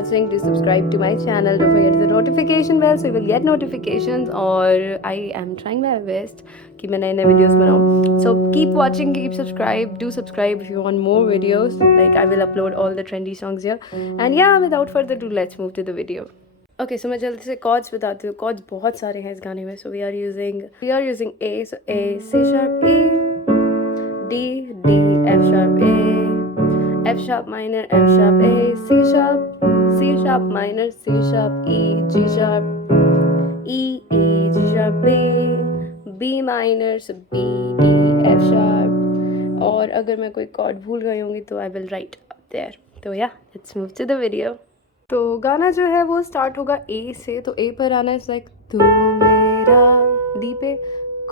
Watching, do subscribe to my channel, don't forget the notification bell so you will get notifications. और I am trying my best कि मैं नए videos बनाऊँ. So keep watching, keep subscribe, do subscribe if you want more videos. Like I will upload all the trendy songs here. And yeah, without further ado, let's move to the video. Okay, so मैं जल्दी से chords बताती हूँ. Chords बहुत सारे हैं इस गाने में. So we are using A. So A, C sharp, E, D, F sharp, A, F sharp minor, F sharp, A, C sharp minor, C sharp, E, G sharp, E, G sharp, B minor, so B, D, F sharp. और अगर मैं कोई chord भूल गई होंगी तो I will write up there. तो yeah, let's move to the video. तो गाना जो है वो स्टार्ट होगा A से. तो A पर आना है लाइक तू मेरा, D पे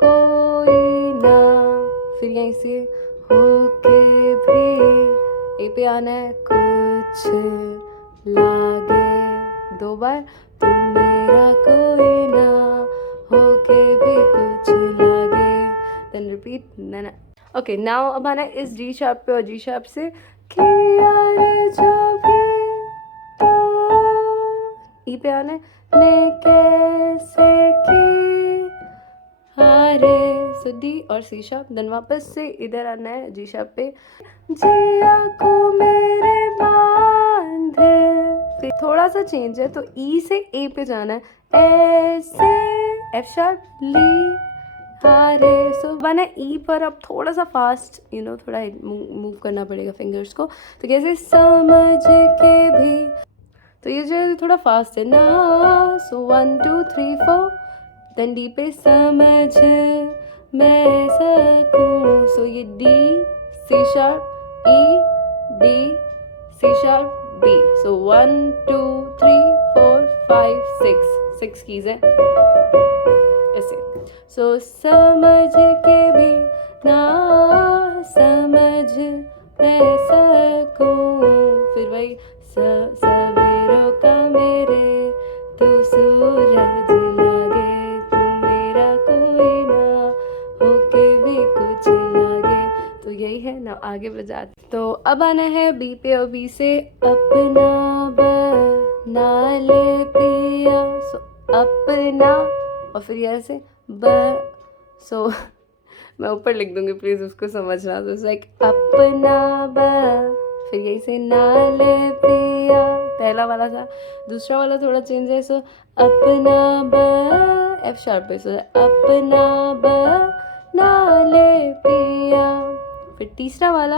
कोई ना, फिर यहीं से होके भी ए पे आना है कुछ लागे, 2 बार तू मेरा कोई ना होके भी कुछ लागे, then repeat, then okay. Now अब आना है इस डी शार्प पे और जी शार्प से किया रे जो भी तो, ई पे आना है ने कैसे की हारे, सो डी और सी शार्प, देन वापस से इधर आना है जी शार्प पे जिया को मेरे बांधे. फिर थोड़ा सा चेंज है तो ई से ए पे जाना है, ऐसे एफ शार्प ली हारे. सो बना ई पर अब थोड़ा सा फास्ट थोड़ा मूव करना पड़ेगा फिंगर्स को. तो कैसे समझ के भी, तो ये जो है थोड़ा फास्ट है ना. सो 1 2 3 4, देन डी पे समझ मैं सकूं. सो ये D, C sharp, E, D, C sharp, B. So 1 2 3 4 5 6 keys है ऐसे. So समझ के भी ना समझ मैं सकूं, फिर वही सवेरों का मेरे तू सूरज लागे, तू मेरा कोई ना होके भी कुछ लागे. तो यही है ना, आगे बजाते. तो अब आना है बी पे और बी से अपना बना ले पिया. सो अपना और फिर यहाँ से सो मैं ऊपर लिख दूंगी, प्लीज उसको समझना. तो लाइक अपना फिर यही से ना ले पिया, पहला वाला था. दूसरा वाला थोड़ा चेंज है. सो अपना एफ शार्प पे, सो अपना ना ले पिया. फिर तीसरा वाला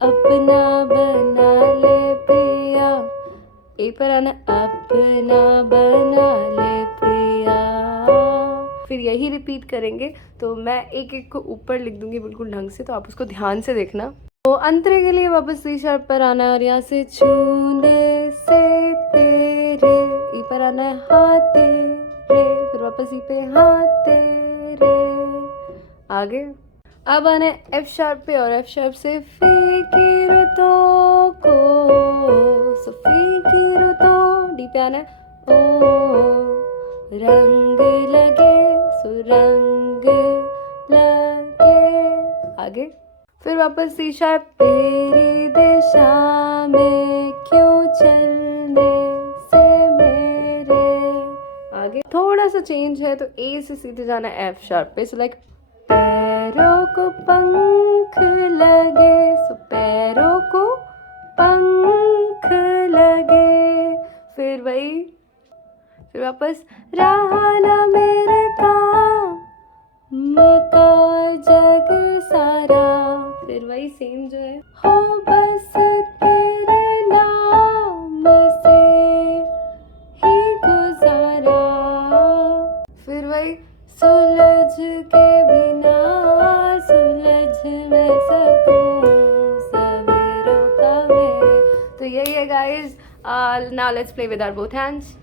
अपना बना ले पिया, ए पर आना अपना बना ले पिया. फिर यही रिपीट करेंगे. तो मैं एक एक को ऊपर लिख दूंगी बिल्कुल ढंग से, तो आप उसको ध्यान से देखना. तो अंतरे के लिए वापस सी शार्प पर आना है और यहाँ से छूने से तेरे, ई पर आना है हाँ तेरे, फिर वापस ई पे हाँ तेरे. आगे अब आना है एफ शार्प पे और एफ शार्प से फीकी रुतों को. सो फीकी रुतों, डी पे आना है ओ रंग लगे, सो रंग लगे. आगे फिर वापस सी शार्प, तेरी दिशा में क्यों चलने से मेरे. आगे थोड़ा सा चेंज है, तो ए से सीधे जाना है एफ शार्प पे. सो लाइक पैरों को पंख लगे, सो पैरों को पंख लगे. फिर वही, फिर वापस रहा ना मेरे काम का जग सारा. फिर वही सेम जो है, हो बस तेरे नाम से ही गुजारा. फिर वही सुलझ के बिना सुलझ मैं सकूं सवेरों का मेरे. तो यही है guys. Now let's play with our both hands.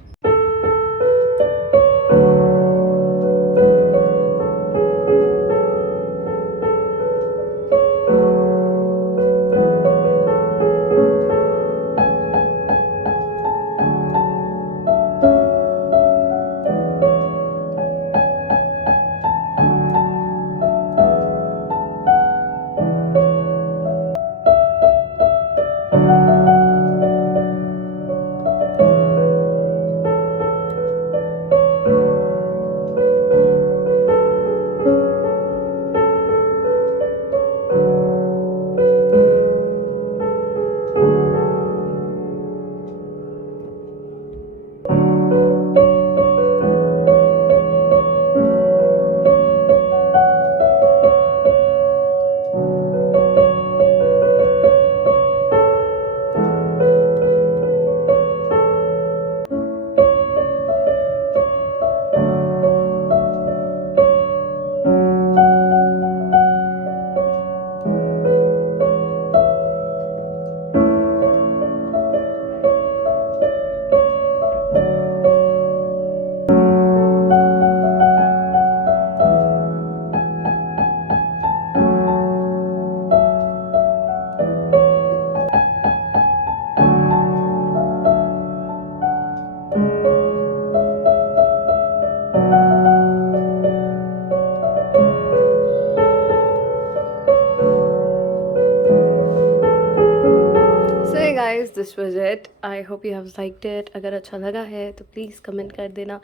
This was it. I hope you have liked it. अगर अच्छा लगा है तो प्लीज़ कमेंट कर देना.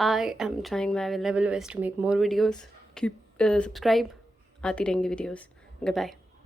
I am trying my level best to make more videos. Keep subscribe. आती रहेंगी videos. Okay bye.